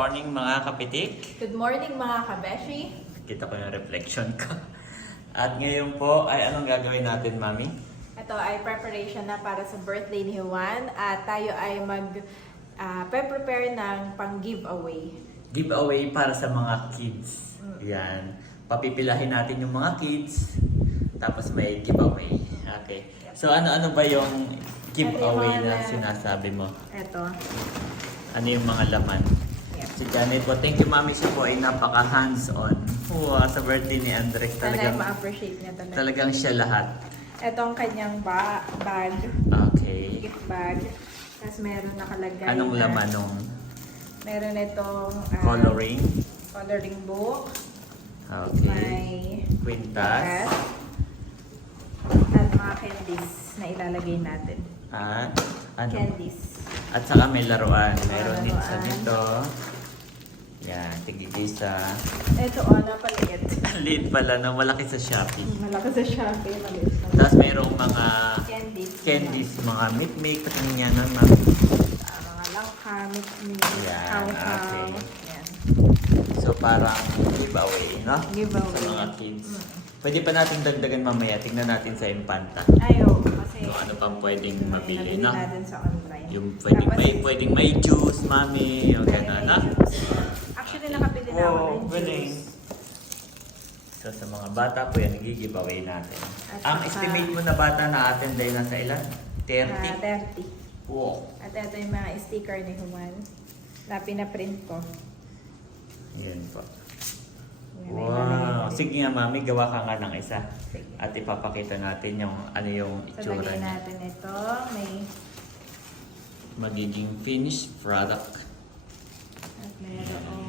morning mga kapitik. Good morning mga kabeshi. Kita ko yung reflection ko. At ngayon po ay anong gagawin natin, Mami? Ito ay preparation na para sa birthday ni Juan at tayo ay prepare ng pang giveaway. Giveaway para sa mga kids. Yan. Papipilahin natin yung mga kids. Tapos may giveaway. Okay. So ano-ano ba yung giveaway na sinasabi mo? Ito. Ano yung mga laman? Yep. Si Janet po, thank you Mami, siya po ay napaka hands-on. Wow, sa birthday ni Andres Talagang talagang, ma-appreciate niya talaga. talagang siya lahat. Ito ang kanyang bag. Okay. Gift bag. Tapos meron nakalagay Anong na, laman nung meron itong coloring? coloring book. Okay. May Quintas. at mga candies na ilalagay natin. At ano? Candies. At saka may laruan. Mayroon din sa Laruan. dito. Yan, tigigisa. Ito napaliit. Ang liit pala na malaki sa Shopee. Malaki sa Shopee. Maliit na. Tapos mayroong mga Candies. mga meat patingin niya nun, Ma'am. Mga langka, mix, Yan, how-how. okay. Yan. So parang giveaway, no? Giveaway. Sa mga kids. Pwede pa natin dagdagan mamaya. Tingnan natin sa Impanta. Ayo, kasi Kung ano pang pwedeng mabili, nabili no? natin sa online. Yung pwedeng may juice, Mami. Yung gano'n, no? Actually, nakabili na ako ng galing. juice. So sa mga bata po yan, nag-giveaway natin. At Ang saka- estimate mo na bata na atin dahil nasa ilan? 30? 30. Wow. At ito yung mga sticker ni Juan na pinaprint ko. Yun po. Yan, ilalagay Wow. ko. Sige nga, Mami, gawa ka nga ng isa. Sige. At ipapakita natin yung ano yung So, itsura lagay niya. natin ito. May, Magiging finished product. at mayroong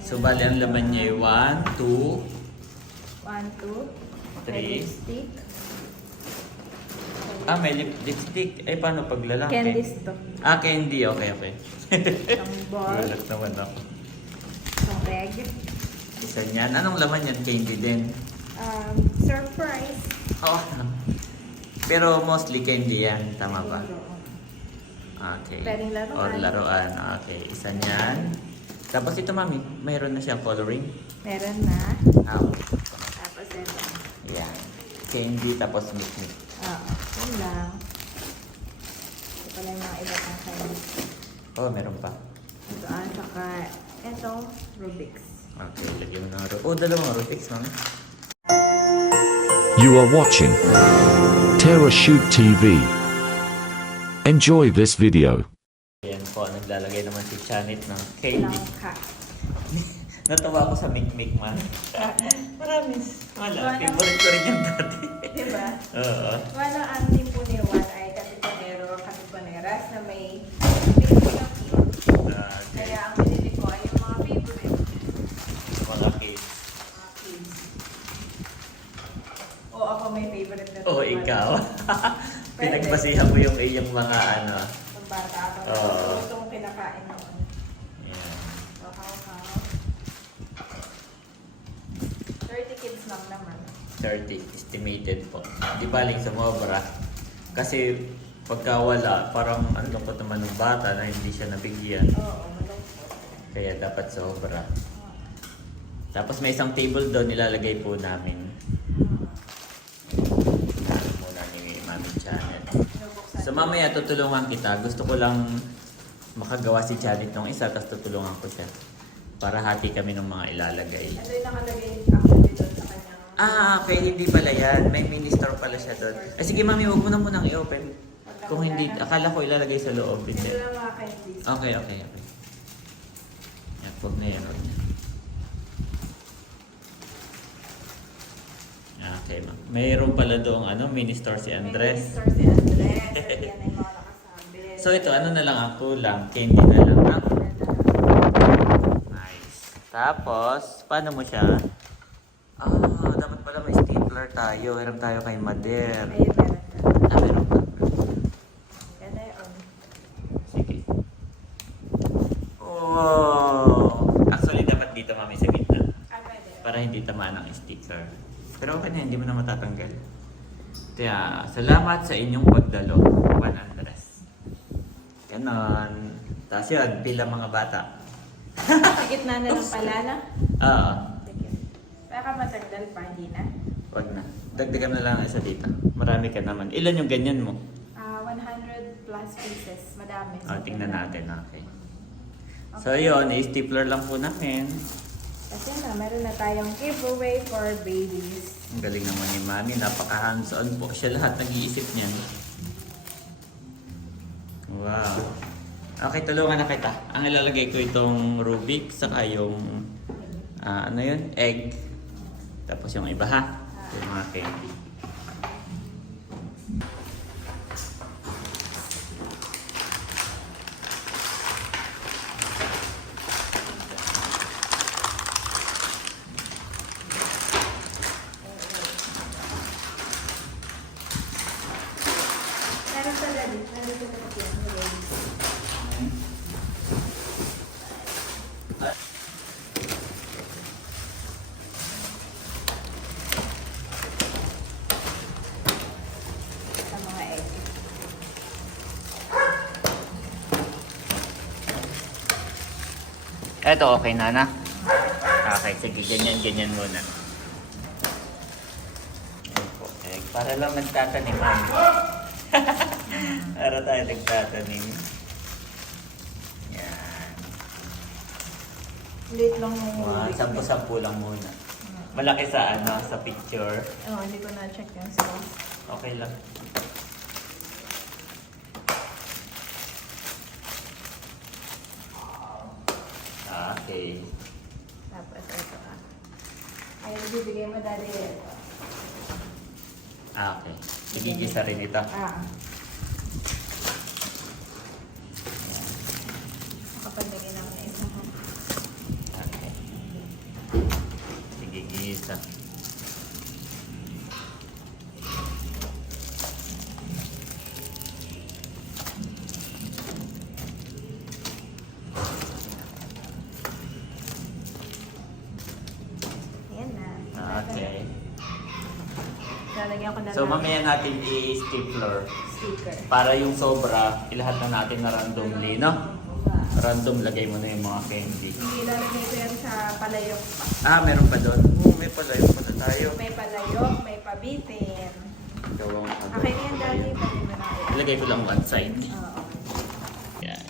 So, bali ang laman niya ay 1, 2, 1, 2, 3. lipstick. May lipstick. Eh, paano pag lalaki? Candies to. Candy. Okay. Ang ball. Gulat naman ako. Ang egg. Isa niyan. Anong laman yan? Candy din. Surprise. Oh. Pero mostly candy yan. Tama ba? Okay. Pwedeng laruan. Or laruan. Okay. Isa niyan. Tapos ito, Mami. Mayroon na siyang coloring. Meron na. Okay. Tapos ito. Yan. Candy tapos meat. Oo. Yun lang. Ito pala yung mga iba pang candies. Oh, meron pa. Ito saka ito, Rubik's. Okay. Lagyan mo ng dalawang Rubik's, Mami. You are watching Terra Shoot TV. Enjoy this video. Ayan po. Naglalagay naman si Janet ng candy. Langka. Natawa ako sa Mikmik, man. Maramis. Wala. Favorite ko rin yung dati. Diba? Oo. Wala ang team po ni Juan ay katiponero, katiponeras na may pink. Kaya ang pinili ko ay yung mga favorite. Mga kids. Mga kids. O ako may favorite na Oo, ikaw. Pinagbasihan mo yung iyong mga ano. Nung bata ako. Oo. Gusto kong kinakain noon. Yan. So, how? 30 kids lang naman. 30 estimated po. Di baling sumobra. Kasi pagka wala, parang ano lungkot naman ng bata na hindi siya nabigyan. Oo, malungkot. Kaya dapat sobra. Tapos may isang table doon, nilalagay po namin. Ano muna ni Mami Janet. So mamaya tutulungan kita. Gusto ko lang makagawa si Janet ng isa, tapos tutulungan ko siya. Para hati kami ng mga ilalagay. Ito yung nakalagay actually doon sa kanyang... Okay, hindi pala yan. May mini store pala siya doon. Sige Mami, huwag mo na munang i-open. Kung hindi, akala ko ilalagay sa loob. Ito Hindi. lang mga candies. Okay. Yan, huwag na yan. Okay, ma'am. Mayroon pala doong mini store si Andres. May store si Andres. At yan ay mga nakasabit. So ito, ano na lang ang kulang? Candy na lang. Nice. Tapos, paano mo siya? Dapat pala may stapler tayo. Meron tayo kay Mader. Ayun, meron na. Meron pa. Yan na yun. Sige. Oh! Actually, dapat dito mami sa gitna. Pwede. Para hindi tamaan ng sticker. Pero okay na, hindi mo na matatanggal. Kaya, salamat sa inyong pagdalo, Juan Andres. Ganon. Tapos yun, pila mga bata. Sa gitna na lang pala na. Oo. Sige. Baka matagdal pa, hindi na. Wag na. Dagdagan na lang isa dito. Marami ka naman. Ilan yung ganyan mo? 100 plus pieces. Madami. Tingnan natin. Okay. So yun, i-stapler lang po namin. Kasi na, meron na tayong giveaway for babies. Ang galing naman ni Mami. Napaka-hands-on po. Siya lahat nag-iisip niyan. Wow. Okay, tulungan na kita. Ang ilalagay ko itong Rubik, saka yung, ano yun? Egg. Tapos yung iba ha. Yung mga candy. Meron sa daddy. Meron sa daddy. Sa mga egg. Eto, okay na na? Okay, sige. Ganyan muna. Ayan po, egg. Para lang nagtatanim, Mami. Para tayo nagtatanim. Yan. Late lang yung Wow, sampu-sampu lang muna. Malaki sa sa picture. Oo, hindi ko na-check yung sauce. Okay lang. Okay. Tapos ito ay bibigay mo daddy ito. Okay. Igigisa rin ito. Nakapagdagay naman na isa ha. Okay. Igigisa. Ayan na. Okay. Lalagyan ko na So lang mamaya natin i-stapler. sticker. Para yung sobra, ilahat na natin na randomly, no? Random lagay mo na yung mga candy. Hindi lalagay ko yan sa palayok pa. Ah, meron pa doon. May pala yung pala tayo. May palayok, may pabitin. Gawang Okay na yan daddy, pwede mo na yan. Ilagay ko lang one side. Oo. Yan.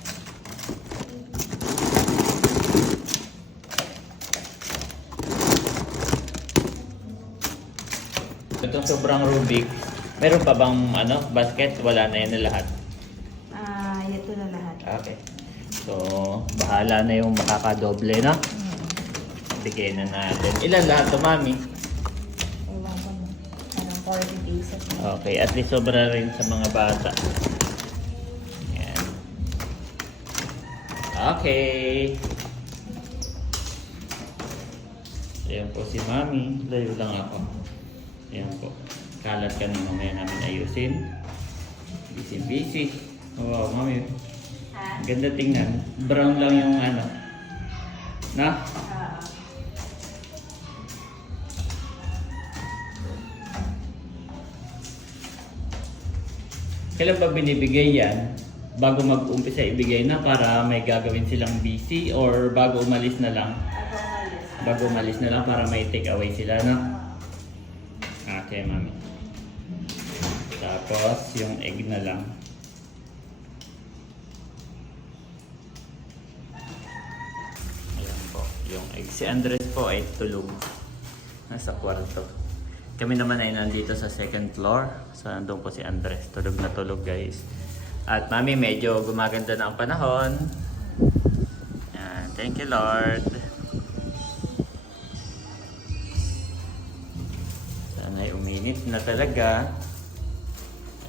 Itong sobrang Rubik, meron pa bang basket? Wala na yan na lahat. Ito na lahat. Okay. So, bahala na yung makakadoble, no? Bigay na natin. Ilan lahat to, Mami? Ewan ko na. Parang 40 pieces. Okay, at least sobra rin sa mga bata. Yan. Okay. Ayan po si Mami. Layo lang ako. Ayan po. Kalat ka na mamaya namin ayusin. Busy. Wow, Mami. Ha? Ganda tingnan. Brown lang yung Na? Kailan ba binibigay yan? Bago mag-umpisa ibigay na para may gagawin silang busy or bago umalis na lang? Bago umalis na lang para may take away sila, no? Okay, Mami. Tapos yung egg na lang. Ayan po, yung egg. Si Andres po ay tulog. Nasa kwarto. Kami naman ay nandito sa second floor. So, nandun po si Andres. Tulog na tulog, guys. At Mami, medyo gumaganda na ang panahon. Yan. Thank you, Lord. Sana'y uminit na talaga.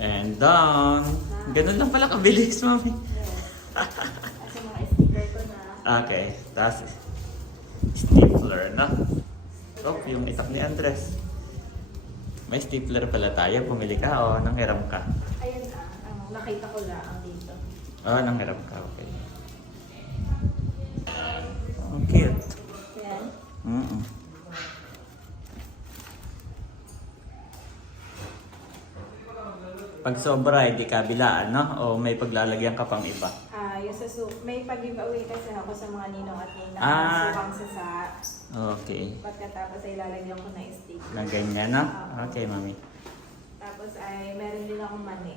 And down. Ganun lang pala kabilis, Mami. Kasi mga sticker ko na. Okay. Tapos, stapler, no? Oh, yung itak ni Andres. May stapler pala tayo. Pumili ka o nanghiram ka? Ayun nakita ko lang dito. Oh, nanghiram ka. Okay. Oh, cute. Yan. Pag sobra, hindi kabilaan, no? O may paglalagyan ka pang iba? Yung sa sa may pag-giveaway kasi ako sa mga ninong at ninang Ah. sukang sasa. Okay. Pagkatapos ay lalagyan ko ng stick. Na ganyan, no? Okay, mami. Tapos ay meron din akong mani.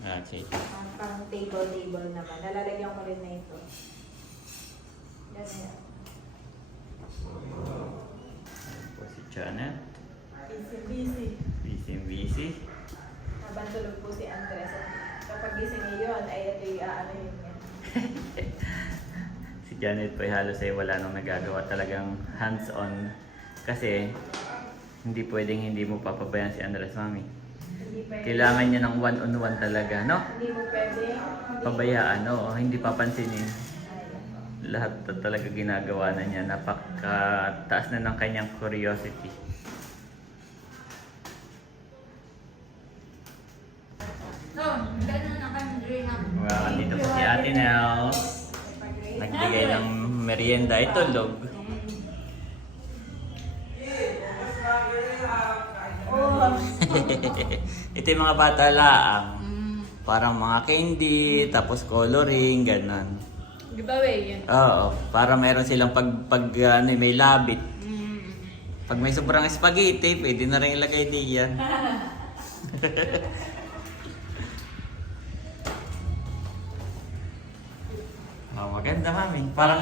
Okay. Pang table naman. Nalalagyan ko rin na ito. Ganyan. Po si Janet. Busy. Busy. Habang tulog po si Andres. Kapag gising niyo yun, ay ito yung ano yun yan. Si Janet po ay halos ay wala nang nagagawa, talagang hands-on. Kasi hindi pwedeng hindi mo papabayaan si Andres, mami. Hindi pwede. Kailangan niya ng one-on-one talaga, no? Hindi mo pwede. Pabayaan, no? Hindi papansinin. Lahat talaga ginagawa na niya. Napakataas na ng kanyang curiosity. Wow, dito po si Ate Nels. Nagbigay ng merienda. Ito, log. Oh, Ito yung mga bata laang. Parang mga candy, tapos coloring, ganon. giveaway yun. Oo, para meron silang ano, may labit. Pag may sobrang spaghetti, pwede na rin ilagay diyan. Oh, maganda, mami. Parang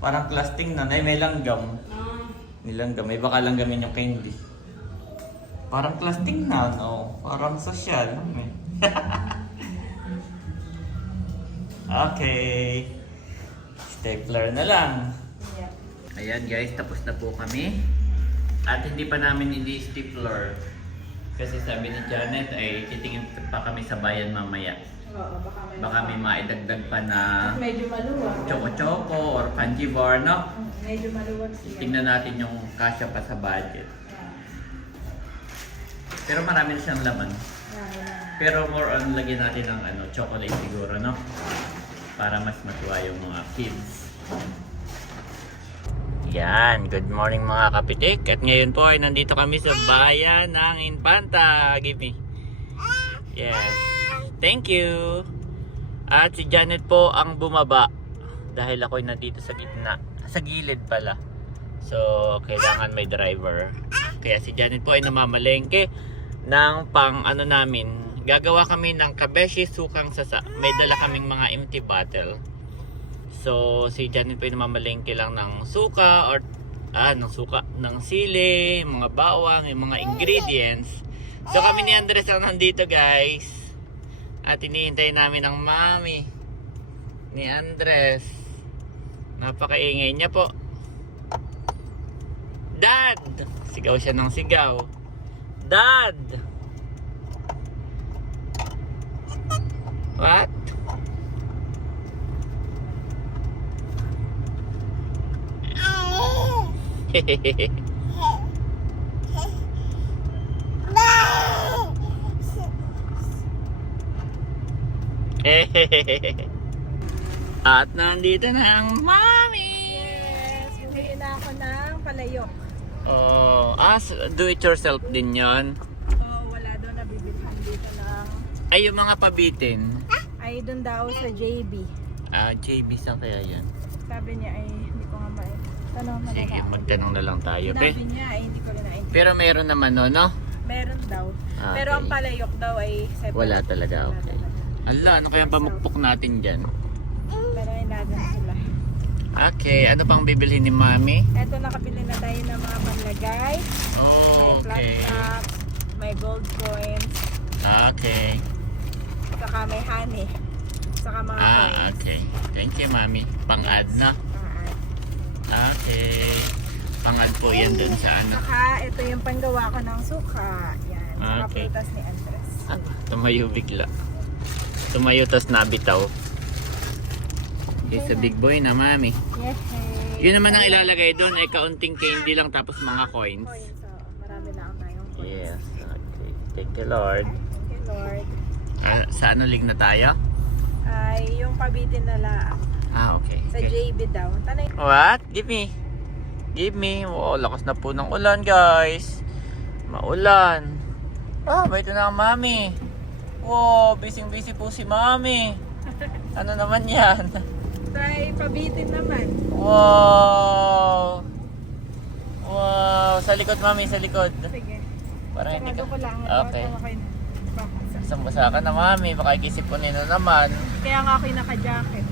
parang plastic na, may langgam. Nilanggam, may baka langgamin yung candy. Parang plastic na, no? Parang social. Mami. Okay. Stapler na lang. Yeah. Ayan guys, tapos na po kami. At hindi pa namin ini-stapler. Kasi sabi ni Janet ay titingin pa kami sa bayan mamaya. Oo, Baka may maidagdag pa na medyo maluwag. choco-choco or kanji bar, no? Medyo maluwag siya. Tingnan natin yung kasya pa sa budget. Yeah. Pero marami na siyang laman. Yeah. Pero more on lagyan natin ng chocolate siguro, no? Para mas matuwa yung mga kids. Yan, good morning mga kapitik. At ngayon po ay nandito kami sa bayan ng Infanta. Give me. Yes. Thank you. At si Janet po ang bumaba. Dahil ako'y nandito sa gitna. Sa gilid pala. So, kailangan may driver. Kaya si Janet po ay namamalengke ng namin. Gagawa kami ng kabeshi sukang sasa. May dala kaming mga empty bottle. So, si Janet po ay namamalengke lang ng suka or ng sili, mga bawang, yung mga ingredients. So, kami ni Andres ang nandito, guys. At hinihintay namin ang mami ni Andres. Napakaingay niya po. Dad! Sigaw siya ng sigaw. Dad! What? At nandito na ang mami. Yes, bumili na ako ng palayok. Oh, do it yourself din 'yon. Wala daw nabibilhan dito ng... Ay, yung mga pabitin. Ay, doon daw sa JB. JB saan kaya 'yan? Sabi niya ay, hindi ko nga tanong na Sige, magtanong na lang tayo. Sabi niya ay, hindi ko rin naintindihan. Pero meron naman no? Meron daw. Ah, Pero ang okay. palayok daw ay separate. Wala talaga, Wala okay. talaga. Ala, ano kaya pamukpok natin dyan? Pero ay nagan sila. Okay, ano pang bibilhin ni mami? Eto, nakabili na tayo ng mga panlagay. Oh, May flat okay. cap, may gold coins, Okay. saka may honey. Saka mga coins. Okay. Thank you, mami. Pang-add na. Okay. Pang-add po yan dun sa ano. Saka ito yung panggawa ko ng suka. Yan. Saka Okay. prutas ni Andres. Tumayo bigla. Tumayo tas nabitaw. He's a big boy na, mami. Yes. Yun naman ang ilalagay doon ay kaunting candy lang tapos mga coins. Coins. So, marami na ako tayong coins. Yes. Okay. Thank you, Lord. Thank you, Lord. Sa ano lig na tayo? Ay, yung pabitin na lang. Okay. Sa JB daw. Tanay. What? Give me. Give me. Oh, lakas na po ng ulan, guys. Maulan. May ito na ang mami. Wow, busy po si mami. Ano naman yan? Try pabitin naman. Wow! Wow! Sa likod, mami, sa likod. Sige. Para hindi ka... Sarado ko lang. Okay. Baka bakasa. Sambasa ka na, mami. Baka ikisipunin na naman. Kaya nga ako'y naka-jacket.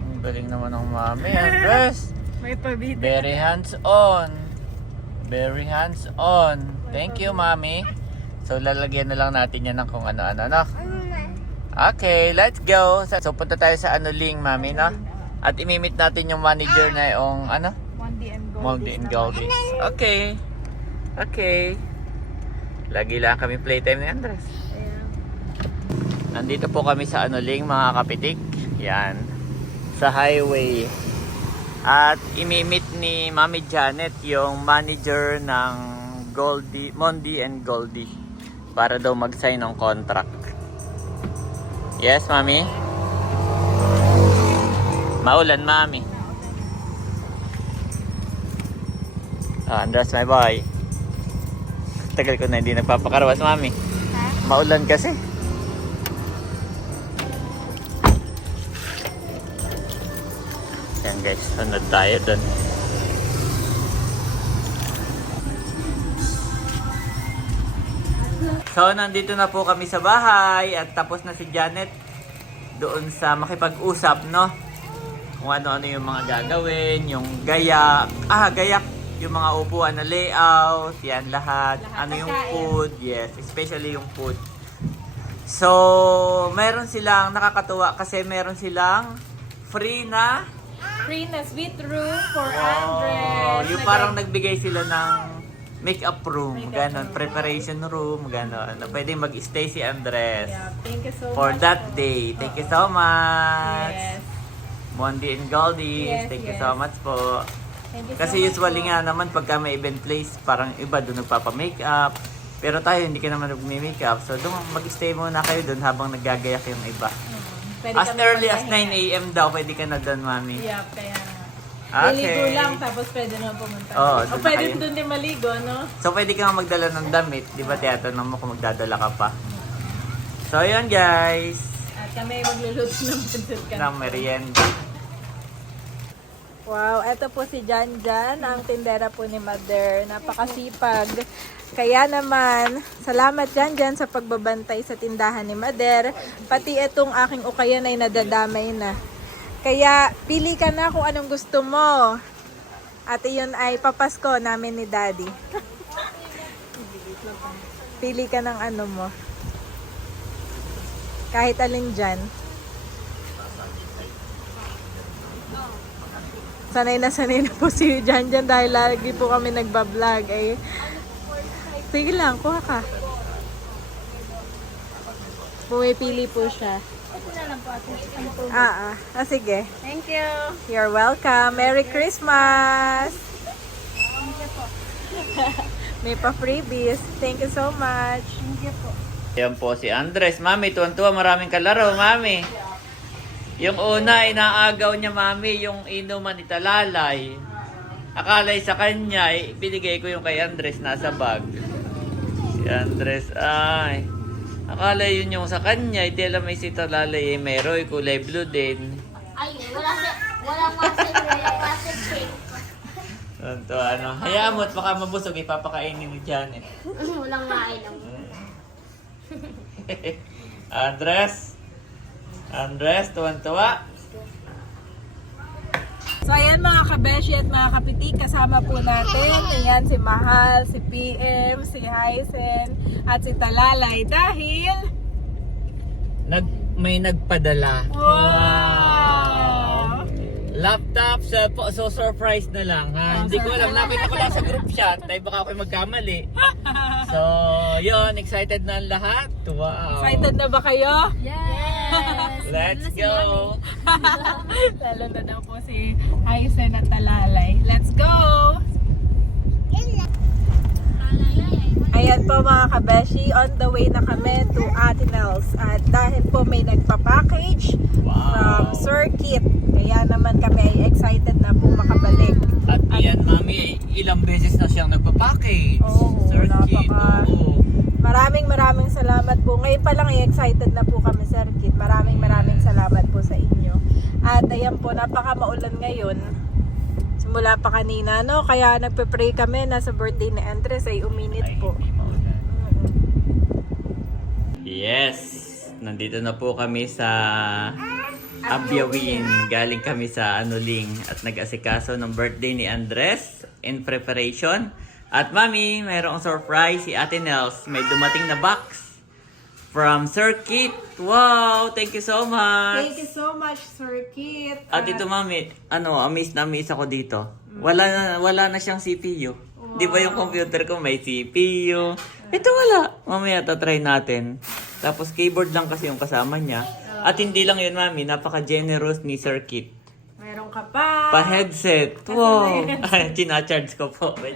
Ang galing naman ng mami. Andres! May pabitin. Very hands-on. Very hands-on. Thank you, mami. So, lalagyan na lang natin yan ng kung ano-ano, no? Okay, let's go. So, punta tayo sa Anuling, mami, no? At imimit natin yung manager na yung, ano? Mondi and Goldie. Moldy and Goldies. Okay. Okay. Lagi lang kami playtime ni Andres. Nandito po kami sa Anuling, mga kapitik. Yan. Sa highway. At imimit ni Mami Janet yung manager ng Mondi and Goldie para daw mag-sign ng contract. Yes, Mami? Maulan, Mami. Andres, my boy. Tagal ko na hindi nagpapakarawas, Mami. Maulan kasi. Yan guys, sunod tayo dun. So, nandito na po kami sa bahay at tapos na si Janet doon sa makipag-usap, no? Kung ano-ano yung mga gagawin, yung gayak, yung mga upuan na layout, yan lahat. Ano yung food, yes, especially yung food. So, meron silang nakakatuwa kasi meron silang free na sweet room for wow, Andres. yung parang nagbigay sila ng makeup room, ganon, preparation room, ganon. Na pwede mag-stay si Andres Yeah, thank you so for much that po. day. Thank you so much. Yes. Mondi and Goldies, Yes, thank you yes. so much po. Thank you Kasi so much usually po. nga naman pagka may event place, parang iba doon nagpapa-makeup. Pero tayo hindi ka naman nagme-makeup. So doon mag-stay muna kayo doon habang naggagayak yung iba. Pwede As kami early as 9 magpahinga. AM daw, pwede ka na doon, mami. Yeah, kaya nga. Okay. Maligo lang, tapos pwede naman pumunta. Oo, o doon na pwede kayo. doon din maligo, no? So pwede ka nga magdala ng damit. Di ba tiyatanong mo kung magdadala ka pa. So yun guys. At kami magluluto ng pancit Ng canton. merienda. Wow, eto po si Janjan, ang tindera po ni Mother. Napakasipag. Kaya naman, salamat Janjan sa pagbabantay sa tindahan ni Mother. Pati itong aking ukayan ay nadadamay na. Kaya pili ka na kung anong gusto mo. At iyon ay papasko namin ni Daddy. Pili ka ng ano mo. Kahit alin dyan. Sanay na po si Janjan dahil lagi po kami nagbablog. Eh, sige lang, kuha ka. Pumipili po siya. Sige. Thank you. You're welcome. Merry Christmas! May pa freebies. Thank you so much. Thank you po. Yan po si Andres. Mami, tuwan-tuwa, maraming kalaro, mami. Yung una, inaagaw niya, mami, yung inuman ni Talalay. Akalay sa kanya, binigay ko yung kay Andres, nasa bag. Si Andres, ay. Akala yun yung sa kanya, hindi alam may si Talalay, meron, kulay blue din. Ay, walang cake. Ito, ano, hayaan mo at baka mabusog, ipapakainin ni Janet. Walang mainom. Andres, tuwan-tuwa. So ayan mga kabeshi at mga kapitik, kasama po natin. Ayan si Mahal, si PM, si Hysen, at si Talalay dahil... May nagpadala. Wow! Laptop, so surprise na lang ha. Hindi ko alam, nakita ko lang sa group chat dahil baka ako'y magkamali. So, yun, excited na ang lahat. Wow. Excited na ba kayo? Yes! Let's go. Lalo na daw po si Hysen at Talalay. Let's go! Ayan po mga kabeshi, on the way na kami to Atinals. At dahil po may nagpa-package from Circuit, kaya naman kami ay excited na po makabalik. At yan, mami, ilang beses na siyang nagpa-package. Oo, Circuit, napaka- oo. Maraming salamat po. Ngayon pa lang excited na po kami, Sir Kit. Maraming salamat po sa inyo. At ayan po, napaka maulan ngayon. Simula pa kanina, no? Kaya nagpe-pray kami na sa birthday ni Andres ay uminit po. Yes! Nandito na po kami sa Abyawin. Galing kami sa Anuling at nag-asikaso ng birthday ni Andres in preparation. At Mami, mayroong surprise si Ate Nels. May dumating na box from Sir Kit. Wow! Thank you so much! Thank you so much, Sir Kit. At ito Mami, amazed na amaze ako dito. Wala na siyang CPU. Di ba yung computer ko may CPU? Ito wala. Mamaya tatry natin. Tapos keyboard lang kasi yung kasama niya. At hindi lang yun Mami, napaka-generous ni Sir Kit. Mayroon ka pa. Pa-headset. Wow! China-charge ko po. Wait,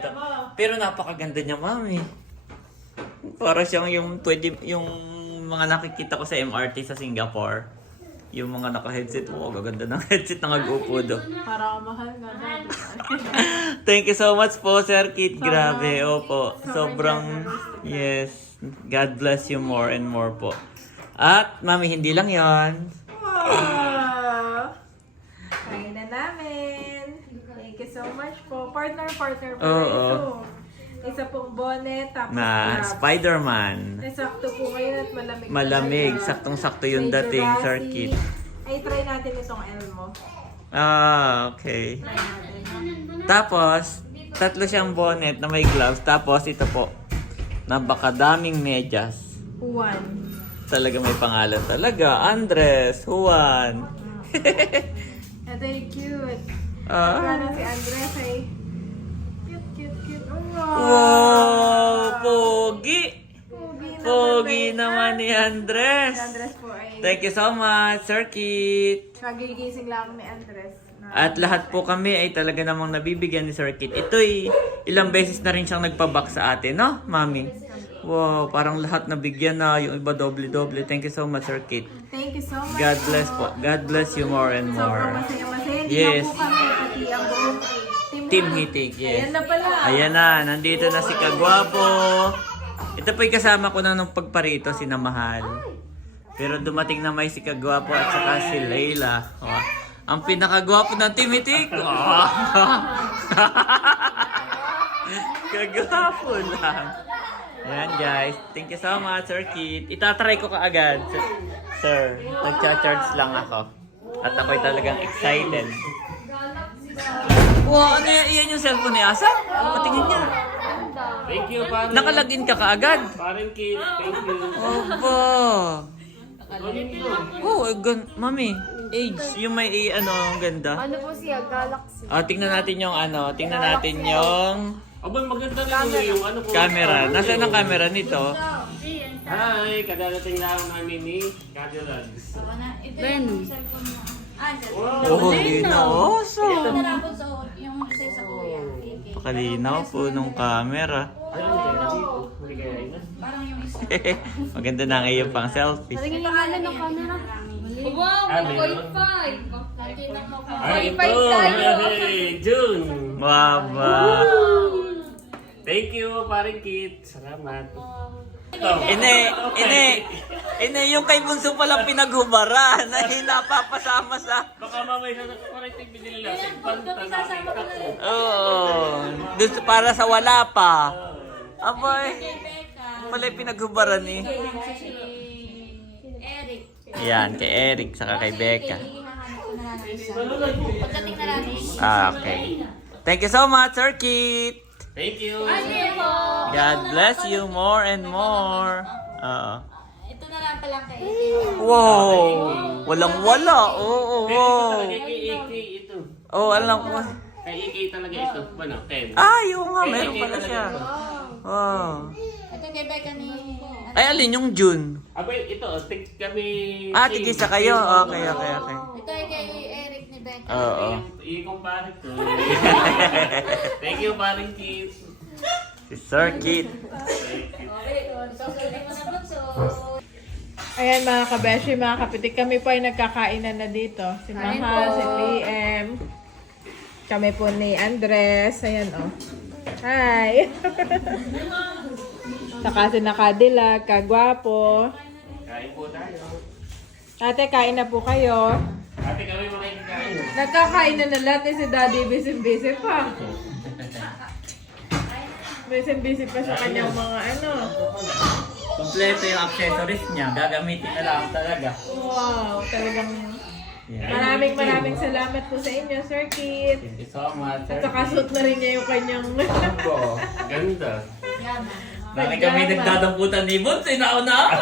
pero napakaganda niya, Mami. Para siyang yung mga nakikita ko sa MRT sa Singapore. Yung mga naka-headset. Wow, gaganda ng headset na nag-upo do. Para mahal nga na. Thank you so much po, Sir Kit. Grabe. Opo. Sobrang, yes. God bless you more and more po. At, Mami, hindi lang yon. Wow! Kain na namin. Thank you so much po. Partner po Oo. ito. Isa pong bonnet, tapos Na gloves. Spider-Man. Sakto po ngayon at malamig. Malamig. talaga. Saktong-sakto yung Medyo dating, Sir rusty. Kit. Ay, try natin itong Elmo. Okay. Try natin. Tapos, 3 siyang bonnet na may gloves. Tapos, ito po. Napakadaming medyas. One. Talaga may pangalan talaga. Andres, Juan. Ito ay cute. Ah. Parang si Andres ay cute. Wow! Pogi! Pogi Pogi naman ni Andres. Si Andres po ay Thank you so much, Sir Kit. kagigising lang ni Andres. At lahat po kami ay talaga namang nabibigyan ni Sir Kit. Ito'y ilang beses na rin siyang nagpabak sa atin, no, Mami? Wow, parang lahat nabigyan na. Yung iba doble-doble. Thank you so much, Sir Kit. Thank you so much. God bless po. God bless you more and Sobrang more. masaya. Yes. Hindi lang po kami, pati ang buong Team Hitik, yes. Ayan na pala. Ayan na, nandito na si Kagwapo. Ito po'y kasama ko na nung pagparito, si Namahal. Pero dumating na may si Kagwapo at saka si Layla. Oh, ang pinakagwapo ng Team Hitik. Oh. Kagwapo lang. Ayan guys, thank you so much, Sir Kit. Itatry ko kaagad, sir. Nagcha-charge lang ako. At ako'y talagang excited. Wow, ano yan yung cellphone ni Asa? Patingin niya. Thank you, Parin. Nakalagin ka kaagad. Parin Kit, thank you. Opo. Oh, mami, age. Yung may ang ganda. Ano po siya? Galaxy. Tingnan natin yung tingnan natin yung Abay, maganda rin yung ano po. camera. Nasaan ang camera nito? Hi, kadadating lang namin ni Cadillacs. Ben. Oh, linaw. So, Tapos yung isa sa kuya. pakalinaw po nung camera. Ayun, kaya dito. Huli kaya yun. Parang yung isa. Maganda na ngayon pang selfie. Tingin pangalan ng camera. Wow, meron. 0.5. Nakita mo pa. Ay, ito. Hey, June. Waba. Thank you, Parin Kit. Salamat. Ine, yung kay Bunso palang pinaghubaran na napapasama sa... Baka mamay sa nakakaritig binili natin. Pantang Oo. Para sa wala pa. Abay. Pala yung pinaghubaran eh. Eric. Yan, kay Eric, saka kay Becca. Pagdating na natin. Okay. Thank you so much, Sir Kit. Thank you. God bless you more and more. Ito na lang palang kay Wow. Walang-wala. Oo. Ito talaga kay AK ito. Oh, alam ko. Kay AK talaga ito. Ano, 10. Oo nga, meron pala siya. Wow. Ito kay Becca ni... Ay, alin yung June? Abay, ito, kami... Tigisa kayo. Okay. Ito ay kay Eric ni Becca. Oo. I-compare ko. Thank you, Parin Kit. Si Sir Kit. Ayan mga kabeshi, mga kapitik, kami po ay nagkakainan na dito. Si Mahal, si PM. Kami po ni Andres. Ayan, oh. Hi! Saka si Nakadilag, kagwapo. Kain po tayo. Ate, kain na po kayo. Ate kami makikikain. Nagkakain na lahat si Daddy, busy pa. Busy pa sa kanyang mga ano. Kompleto yung accessories niya. Gagamitin na lang talaga. Wow, talagang Yan. maraming salamat po sa inyo, Sir Kit. Thank you so much, At sir. saka suot na rin niya yung kanyang Opo. Ganda. Dami kami nagdadamputan ni Bon. Sinauna ako.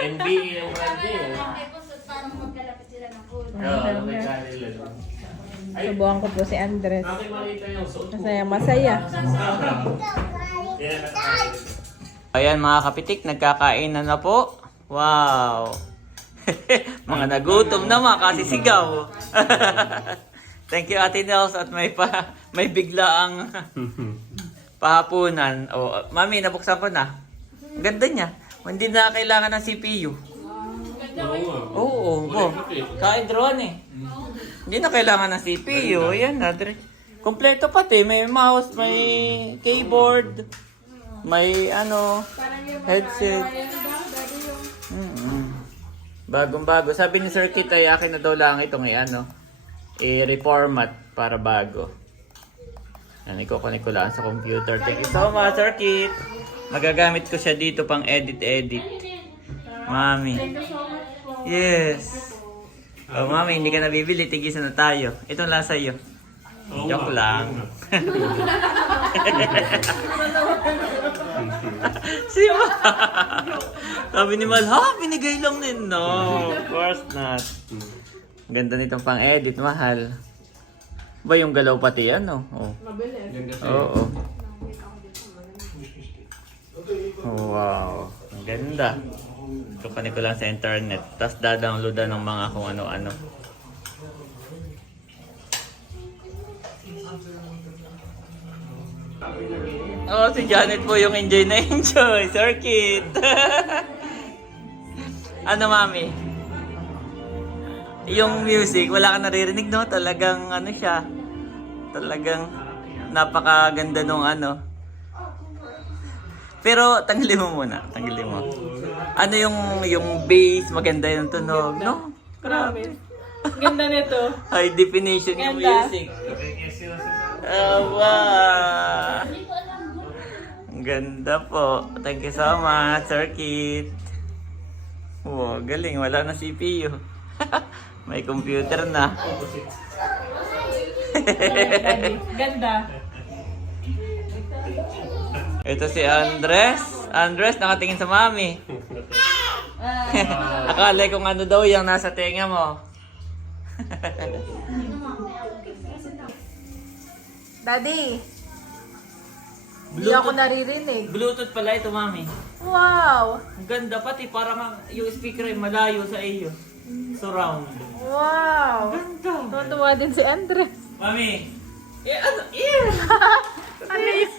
NBA yung brand niya. Hindi po, so parang magkalapit sila ng food. Oo, nakikikain nila. Subuhan ko po si Andres. Ate makita yung suot mo. Masaya. Yan. Ayan mga kapitik, nagkakain na po. Wow! Mga nagutom na makasisigaw. Thank you Ate Nels at may biglaang pahapunan. Oh, Mami, nabuksan ko na. Ang ganda niya. Hindi na kailangan ng CPU. Oo, kain drone eh. Hindi na kailangan ng CPU. Ayan na. Kompleto pati. May mouse, may keyboard, may headset. Bagong-bago. Sabi ni Sir Kit ay akin na daw lang itong i-reformat para bago. Yan, ikukunin ko lang sa computer. Thank you so much, Sir Kit. Magagamit ko siya dito pang edit. Mami. Yes. Oh, Mami, hindi ka nabibili. Tigisan na tayo. Ito lang sa iyo. Joke lang. Si Ma. Sabi ni Mal, ha? Binigay lang din. No, of course not. Ang ganda nitong pang-edit, mahal. Ba yung galaw pati yan, no? Oh. Oo. Oh, wow. Ang ganda. Kukunin ko lang sa internet. Tapos dadownloadan ng mga kung ano-ano. Oh, si Janet po yung enjoy na enjoy. Sir Kit. Ano, Mami? Yung music, wala ka naririnig, no? Talagang siya. Talagang napakaganda nung Pero tanggalin mo muna. Tanggalin mo. Ano yung bass, maganda yung tunog, no? Grabe. Ganda nito. High definition yung Ganda. music. Nakikisiyo si Awa! Ang ganda po. Thank you so much, Sir Kit. Wow, galing. Wala na CPU. May computer na. Ganda. Ito si Andres. Andres, nakatingin sa Mami. Akala kung ano daw yung nasa tenga mo. Daddy. Hindi ako naririnig. Bluetooth pala ito, Mami. Wow. Ang ganda. Pati parang yung speaker ay malayo sa iyo. Surround. Wow. Ganda. Tuwa din si Andres. Mami. Ano? Ear! Ano yun?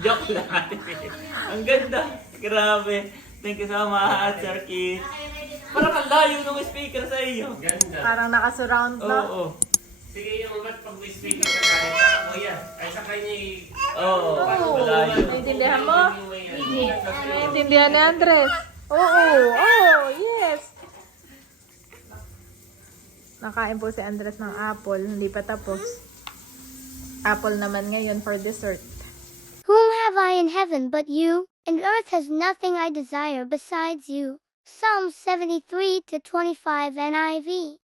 Joke lang, Ate Phil. Ang ganda. Grabe. Thank you so much, Sir Kit. Parang ang layo ng speaker sa iyo. Ganda. Parang naka-surround Oo. na. Oo. Sige yung ugat pag may speaker ka kahit ako yan. Ay sa kanya Oo. Malayo. Naintindihan mo? Naintindihan ni Andres. Oo, yes. Nakain po si Andres ng apple, hindi pa tapos. Apple naman ngayon for dessert. Whom have I in heaven but you? And earth has nothing I desire besides you. Psalm 73 to 25 NIV.